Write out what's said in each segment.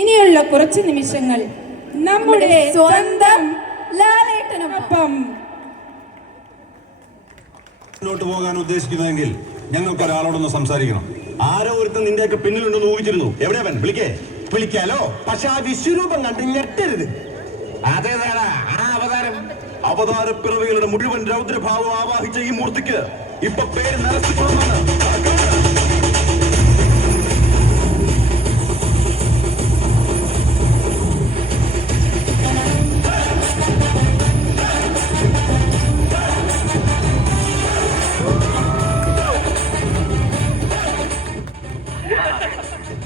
ഇനിയുള്ള കുറച്ച് നിമിഷങ്ങൾ നമ്മുടെ സ്വന്തം ലാലേട്ടനൊപ്പം മുന്നോട്ട് പോകാൻ ഉദ്ദേശിക്കുന്നതെങ്കിൽ ഞങ്ങൾക്ക് ഒരാളോടൊന്ന് സംസാരിക്കണം. ആരോ ഒരുത്തൻ നിന്റെയൊക്കെ പിന്നിലുണ്ടെന്ന് ഊഹിച്ചിരുന്നു. എവിടെയാവൻ? വിളിക്കാലോ. പക്ഷെ ആ വിശ്വരൂപം കണ്ട് ഞെട്ടരുത്. അതേതാടാ ആ അവതാരപ്പിറവികളുടെ മുഴുവൻ രൗദ്രഭാവം ആവാഹിച്ച ഈ മൂർത്തിക്ക് ഇപ്പൊ പേര് നരസിംഹമെന്ന്.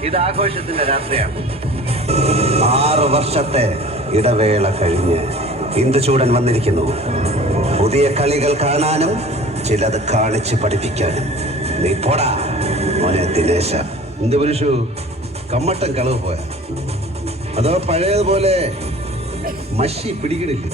ഇത് ആഘോഷത്തിന്റെ രാത്രിയാണ്. 6 വർഷത്തെ ഇടവേള കഴിഞ്ഞ് ഇന്ദുചൂടൻ വന്നിരിക്കുന്നു. പുതിയ കളികൾ കാണാനും ചിലത് കാണിച്ച് പഠിപ്പിക്കാനും. നീ പോടാ മോനെ ദിനേശ. എന്ത് പുരുഷു, കമ്മട്ടൻ കളവ് പോയ അതോ പഴയതുപോലെ മഷി പിടിക്കണില്ല?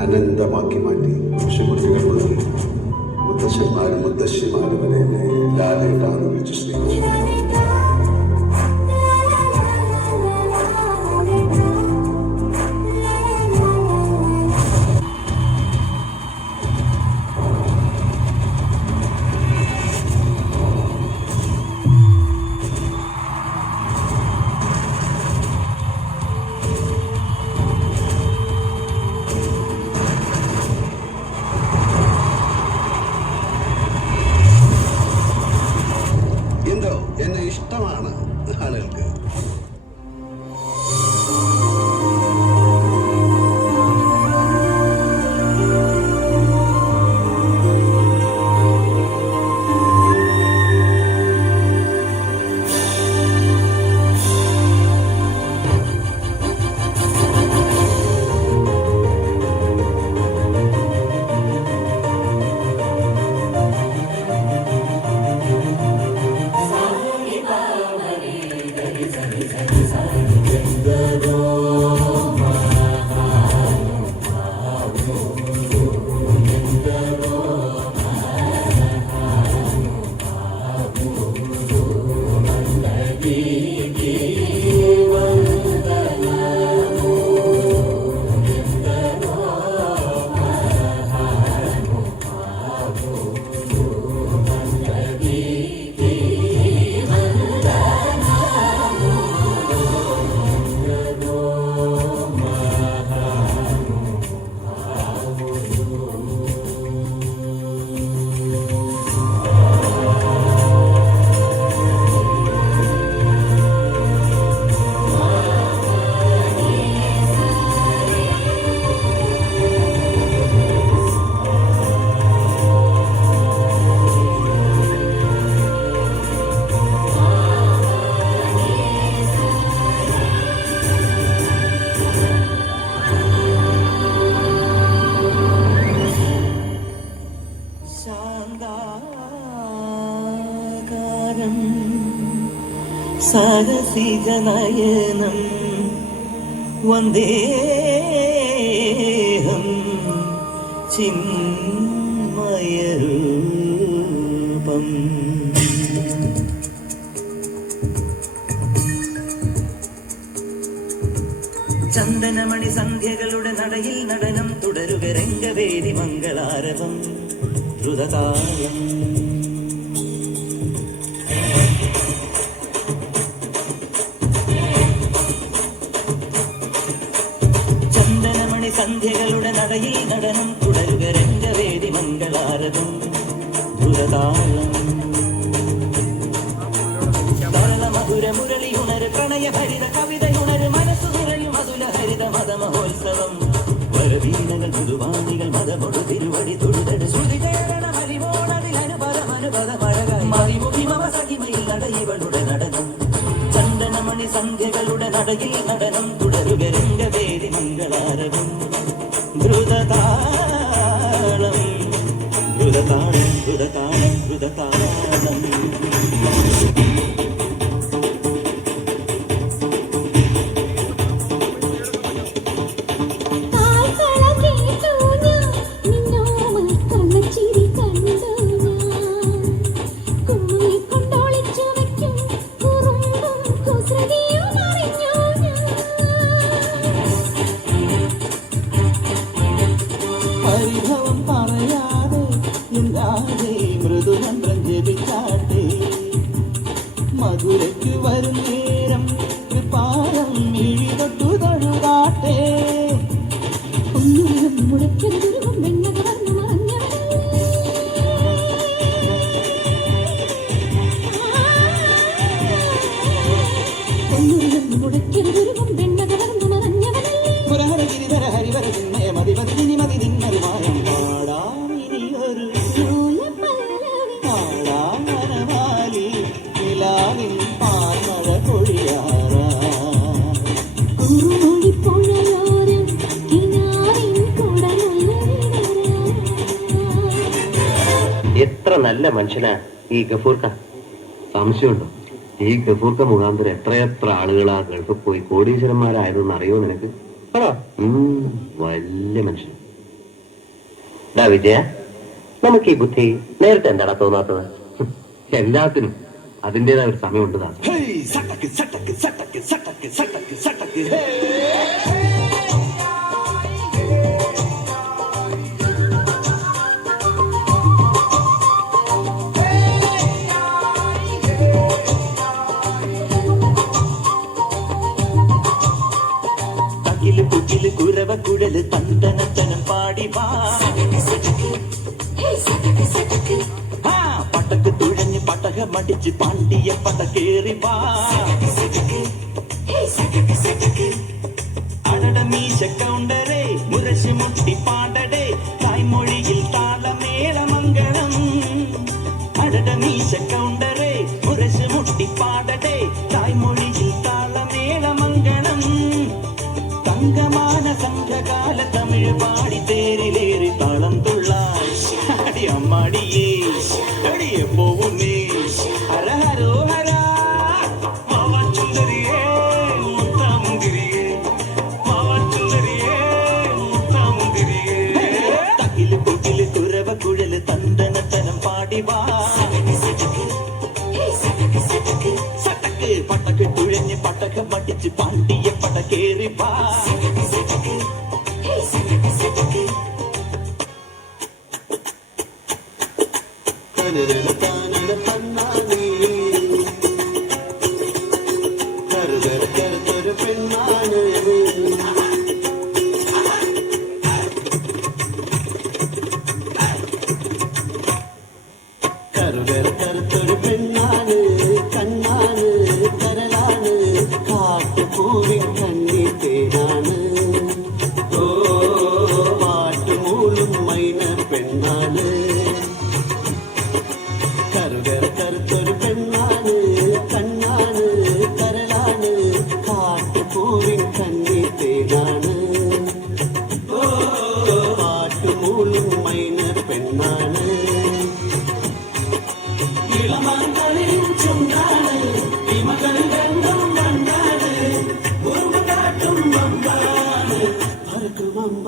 അനന്തമാക്കി മാറ്റി. ഋഷിമുദ്രകൾ മുതൽ മുത്തശ്ശന്മാരും മുത്തശ്ശിമാരും വരെ ലാലേട്ടാണ് വിളിച്ച് സ്നേഹിച്ചു. സാരസിക നയനം വന്ദേഹം ചിന്മയരൂപം. ചന്ദനമണി സന്ധ്യകളുടെ നടയിൽ നടനം തുടരുക രംഗവേദി മംഗളാരവം ദ്രുതതാളം. ചന്ദനമണി സന്ധ്യകളുടെ നടയിൽ നടനം തുടരുക രംഗവേദി മംഗളാരവം ദ്രുതതാളം. മധുര മുരളിയുണര് പ്രണയഭരിത കവിതയുണര് മനസ്സു നിറയും മധുര ഹരിത മതമഹോത്സവം. വരവീണകൾ പുതുവാണികൾ മതമൊടു തിരുവടി തൊഴുതട് ശ്രുതി കേരള മരിവോണതിൽ അനുപദം അനുപദമഴകായി മറിമുഖിമവ സഖിമയിൽ നടയിവളുടെ നടനം. ചന്ദനമണി സന്ധ്യകളുടെ നടയിൽ നടനം തുടരുക രംഗവേദി മംഗളാരവം ദ്രുതതാളം ദ്രുതതാളം ദ്രുതതാളം ദ്രുതതാളം. പരിഭവം പറയാതെ എന്താതെ മൃദുമന്ത്രം ജപിച്ചാട്ടെ. മധുരയ്ക്ക് വരും നേരം കൃപാരം മിഴി തൊട്ടു തൊഴുതാട്ടെ. ഗിരിധര ഹരിവര ചിന്മയ മതിമതിനി മതി നിന്നരുമാനം പാടാമിനിയൊരു പാടാമനമാലി നിലാവിൻ പാർമഴ പൊഴിയാറാ. എത്ര നല്ല മനുഷ്യനാ ഈ ഗഫൂർക്ക. സംശയമുണ്ടോ? ഈ ഗഫൂർക്ക മുഖാന്തരം എത്രയെത്ര ആളുകളാ ഗൾഫിൽ പോയി കോടീശ്വരന്മാരായതെന്ന് അറിയോ നിനക്ക്? വലിയ മനുഷ്യൻ. വിജയ, നമുക്ക് ഈ ബുദ്ധി നേരത്തെ എന്താടാ തോന്നാത്തത്? എല്ലാത്തിനും അതിൻ്റെതായ ഒരു സമയമുണ്ട്. കുരവ കുഴല് തന്തനത്തനം പാടി വാ. പട്ടക്ക് തുഴഞ്ഞ് പട്ടക മടിച്ച് പാണ്ടിയ പട്ടക്കേറി വാ. അടട മീശ കൗണ്ടരേ മുരശ് മുട്ടി പാടടേ തായ്മൊഴിയിൽ താളമേളമംഗളം. അടട മീശ കൗണ്ടരേ മുരശ് മുട്ടി പാടടേ തായ്മൊഴിയിൽ താളമേളമംഗളം. തങ്കമാന സംഘകാല തമിഴ് പാടി തേരിലേറി താളം തുള്ളാടി അമ്മാടിയേ അടിയെ പോവുന്നേ. ഹര ഹരോ ഹര മാവാച്ചുന്തരിയേ മുത്താമുന്തിരിയേ മാവാച്ചുന്തരിയേ മുത്താമുന്തിരിയേ. തകില് കുകില് കുരവ കുഴല് തന്തനത്തനം പാടി വാ. സട്ടക്ക് പട്ടക്ക് തുഴഞ്ഞ് പട്ടക മടിച്ച് പാണ്ടിയ പടക്കേറി വാ. കറുത്തൊരു പെണ്ണാണ് കണ്ണാണ് കരളാണ് കാട്ടുപൂവിൻ കണ്ണി തേനാണ്. ഓ പാട്ടുമൂളും മൈന പെണ്ണാണ്.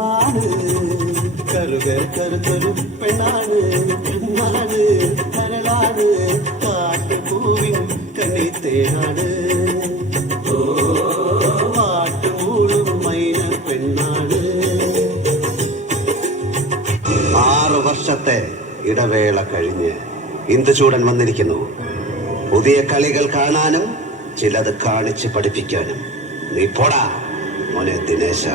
അമ്പാണ് കറുത്തൊരു പെണ്ണാണ് കണ്ണാണ് കരളാണ് കാട്ടുപൂവിൻ കണ്ണിത്തേനാണ് പാട്ടുമൂളും മൈന പെണ്ണാണ്. 6 വർഷത്തെ ഇടവേള കഴിഞ്ഞ് ഇന്ദുചൂടൻ വന്നിരിക്കുന്നു. പുതിയ കളികൾ കാണാനും ചിലത് കാണിച്ച് പഠിപ്പിക്കാനും. നീ പോടാ മോനെ ദിനേശ.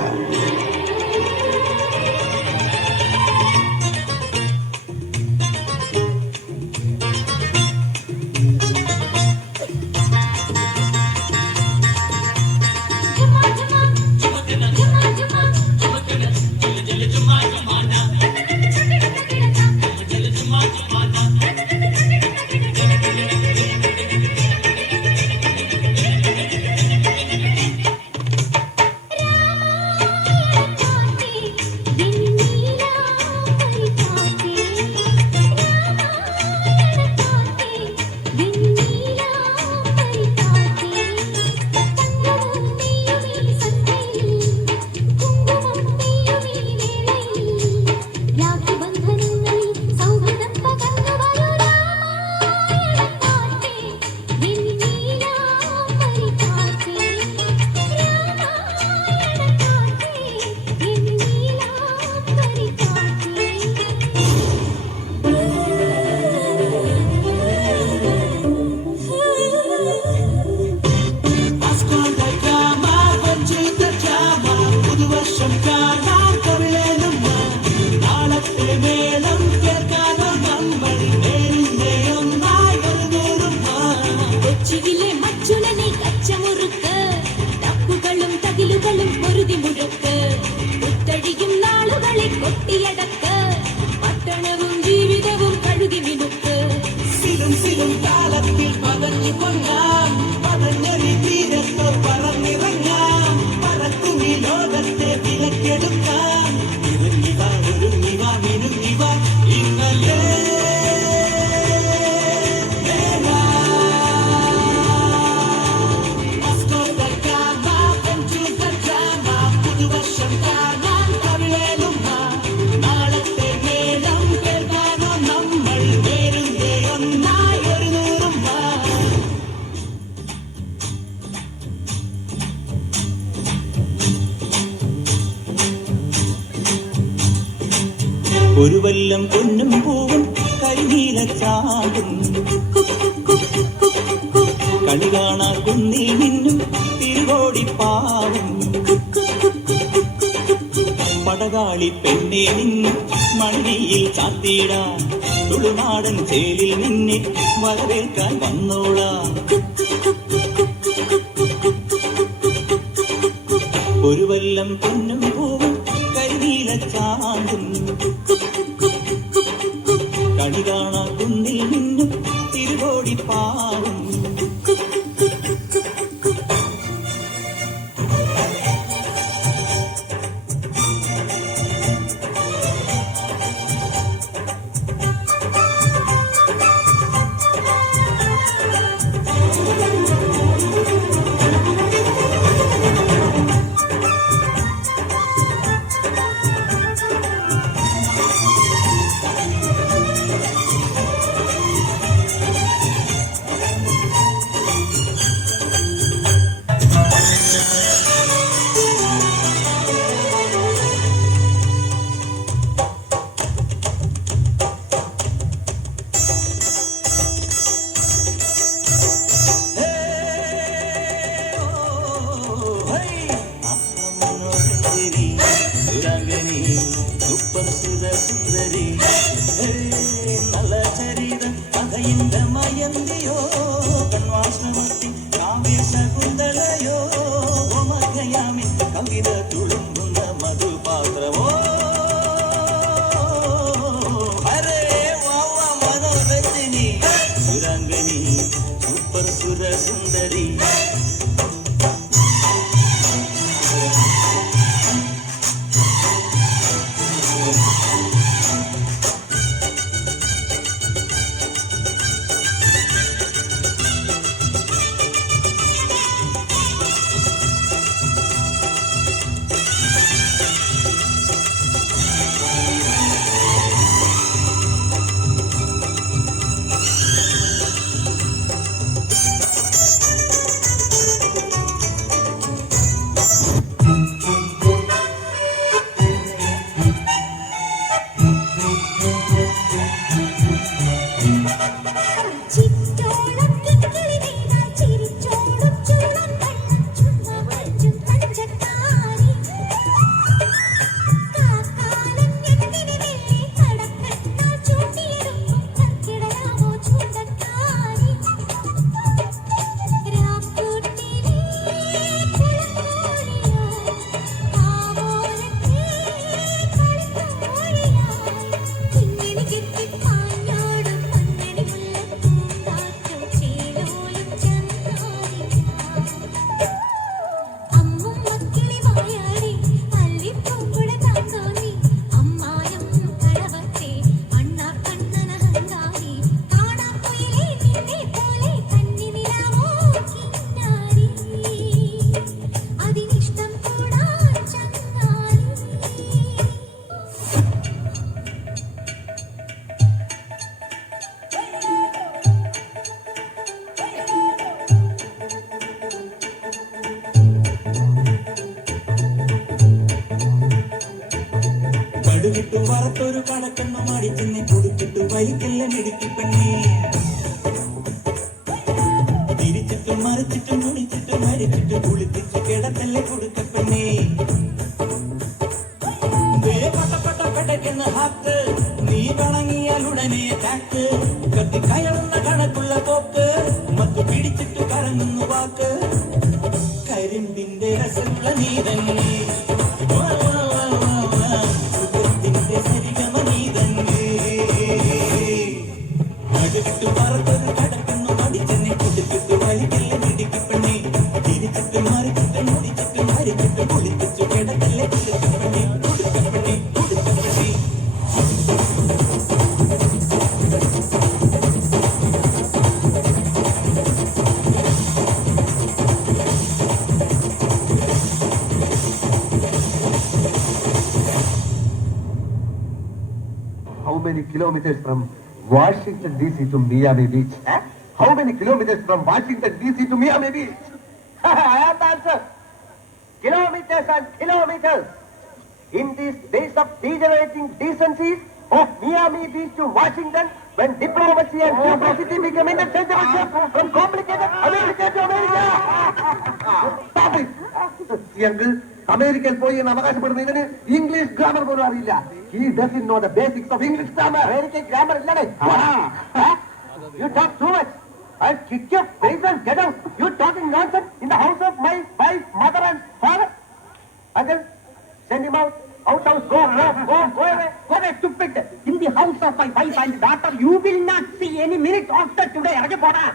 ഒരു വല്ലം പൊന്നും പൂവും കരിനീല ചാടും കണി കാണാൻ കുന്നിൽ നിന്നും തിരുകോടിപ്പാവും പടകാളി പെണ്ണെ നിന്നും മണിയിൽ ചാത്തിടാൻ തുളുനാടൻ ചേലിൽ നിന്നെ വരവേൽക്കാൻ വന്നോളാം. ഒരു വല്ലം പൊന്നും പൂവും കരിനീല ചാടും കണി കാണാൻ കുന്നിൽ നിന്നും തിരുകോടിപ്പാവും കടുകിട്ടു വറുത്തൊരു കടക്കണ്ണു മടിച്ചെന്നെ കൊടുത്തിട്ടു വലിക്കല്ല മിടുക്കി പെണ്ണേ തിരിച്ചിട്ടും മറിച്ചിട്ടും മുടിച്ചിട്ടും മരിച്ചിട്ട് കുളിപ്പിച്ചു കിടത്തല്ലേ കൊടുക്ക പെണ്ണേ ഹാത്ത് നീ വണങ്ങിയാൽ ഉടനെ ചാക്ക് കത്തി കയറുന്ന കണക്കുള്ള പോക്ക് മത്തു പിടിച്ചിട്ട് കറങ്ങുന്നു വാക്ക് കരിമ്പിന്റെ രസമുള്ള നീ തന്നെ സുഖത്തിന്റെ സരിഗമ നീ തന്നെ കടുകിട്ട് വറുത്തൊരു കടക്കുന്നു മടിച്ചെന്നെ കൊടുത്തിട്ട് വലിക്കല്ല മിടുക്കി പെണ്ണേ തിരിച്ചിട്ട് മറിച്ചിട്ട് മുടിച്ചിട്ട് മരിച്ചിട്ട് കുളിപ്പിച്ചു കിടക്കല്ലേ കൊടുക്ക പെണ്ണേ കൊടുക്ക പെണ്ണേ കൊടുക്ക പെണ്ണേ. How many kilometers from Washington DC to Miami Beach? How many kilometers from Washington DC to Miami Beach? I have the answer. Kilometers and kilometers. In these days of degenerating decencies of Miami Beach to Washington, when diplomacy and duplicity become interchangeable from complicated America to America. Stop it. Uncle, American പോയി എന്ന് അവകാശപ്പെടുന്ന ഇവന് English grammar പോലും അറിയില്ല. He doesn't know the basics of English grammar. American grammar ഇല്ലടേ. You talk too much. I'll kick your face and get out. You talking nonsense in the house of my wife, mother and father. Uncle, send him out. Out house, go away. Go away, stupid. In the house of my wife and daughter, you will not see any minute after today. ഇറങ്ങി പോടാ.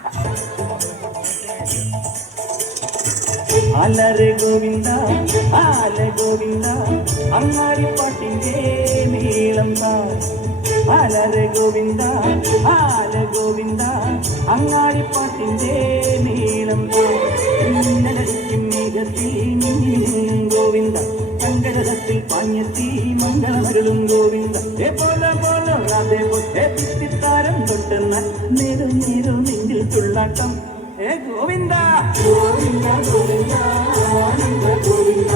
അലരെ ഗോവിന്ദ ആല ഗോവിന്ദ അങ്ങാടിപ്പാട്ടിന്റെ നീളം അലരെ ഗോവിന്ദ ആല ഗോവിന്ദ അങ്ങാടിപ്പാട്ടിന്റെ നീളം മിന്നലടിക്കും മേഘത്തിൽ ഗോവിന്ദ സങ്കടത്തിൽ പാഞ്ഞെത്തി മംഗളമരുളും ഗോവിന്ദ പോലെ പോലെ അതേപോലെ പിത്തിത്താരം തൊട്ടെന്ന നേരം നേരം നെഞ്ചിൽ തുള്ളാട്ടം ഏ ഗോവിന്ദ ഗോവിന്ദ ഗോവിന്ദ ആനന്ദ ഗോവിന്ദ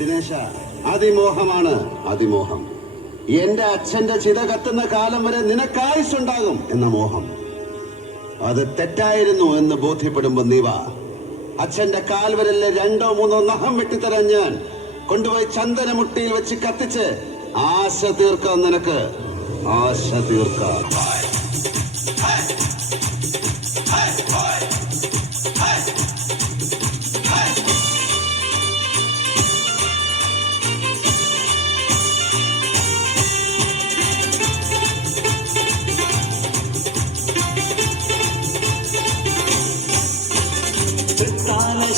ദിനേശ, അതിമോഹമാണ് അതിമോഹം. എന്റെ അച്ഛന്റെ ചിത കത്തുന്ന കാലം വരെ നിനക്കായുസുണ്ടാകും എന്ന മോഹം. അത് തെറ്റായിരുന്നു എന്ന് ബോധ്യപ്പെടുമ്പോ നീ വാ. അച്ഛന്റെ കാൽവരലിലെ 2 3 നഖം വെട്ടിത്തരാൻ ഞാൻ കൊണ്ടുപോയി ചന്ദനമുട്ടിയിൽ വെച്ച് കത്തിച്ച് ആശ തീർക്കാം. നിനക്ക് ആശ തീർക്കാം.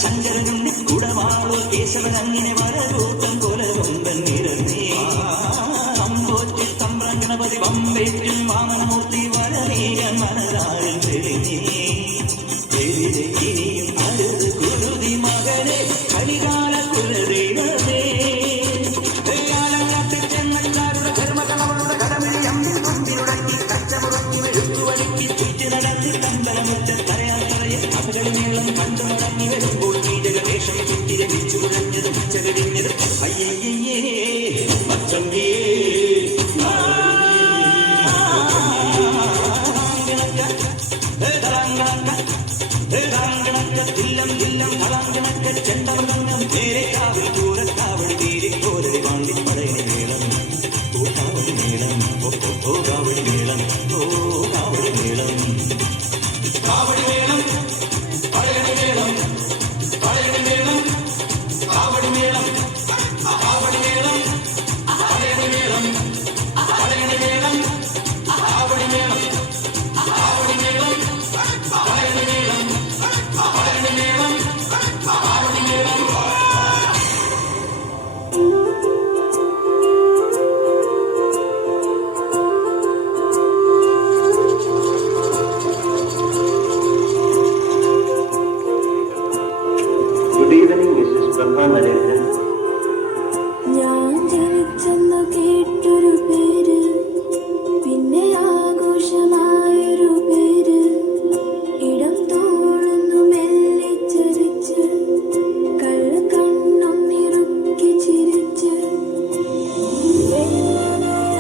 ശങ്കരനും കുടമാളോ കേശവൻ അങ്ങനെ വരകൂട്ടം പോലെ കൊമ്പൻ നിറഞ്ഞേ അമ്പോറ്റി തമ്പ്രം ഗണപതി വമ്പേറ്റും വാമനമൂർത്തി വരനീകൻ മനതാരിൽ തെളിഞ്ഞേ ഇനിയും അരുത് കുരുതി മകനെ കരികാല കുലദൈവമേ കാലം കാട്ടി ചെന്നക്കാരുടെ ധർമ്മ ഗുഡ് ഈവനിങ് മിസ്സസ് പ്രഭ നരേന്ദ്രൻ. ഞാൻ ജനിച്ചെന്ന് കേട്ടൊരു പേര്, പിന്നെ ആഘോഷമായൊരു പേര്, ഇടം തോളുന്നു മെല്ലിച്ചരിച്ച്, കണ്ണും നിറുക്കി ചിരിച്ച്,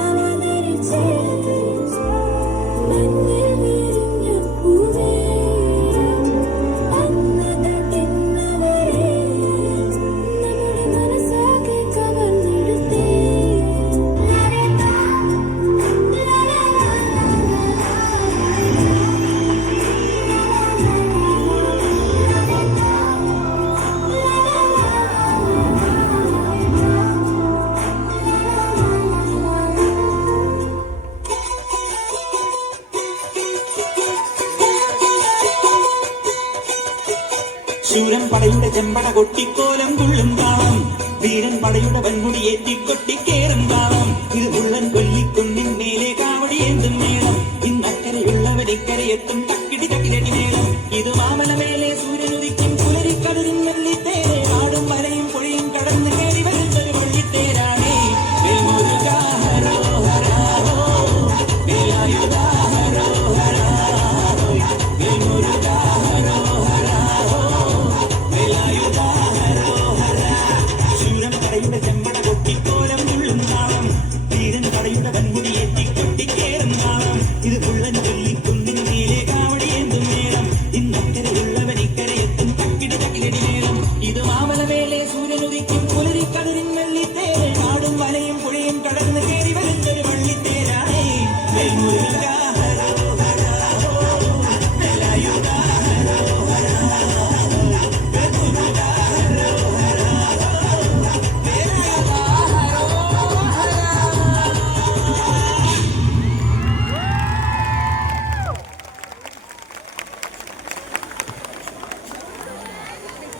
അവതരിച്ച് മഞ്ഞിൽ വിരിഞ്ഞ പൂവേ, അന്ന് തൊട്ടിന്നവരെ നമ്മുടെ മനസ്സാകെ കവർന്നെടുത്തേ. ശൂരൻ പടയുടെ ചെമ്പട കൊട്ടിക്കോലം തുള്ളും താളം, വീരൻ പടയുടെ വൻമുടി ഏറ്റിക്കൊട്ടിക്കേറും താളം. ഇത് മുള്ളൻ കൊല്ലിക്കുന്നിൻ മേലെ കാവടി എന്തും മേളം, ഇന്നക്കരയുള്ളവരിക്കരയെത്തും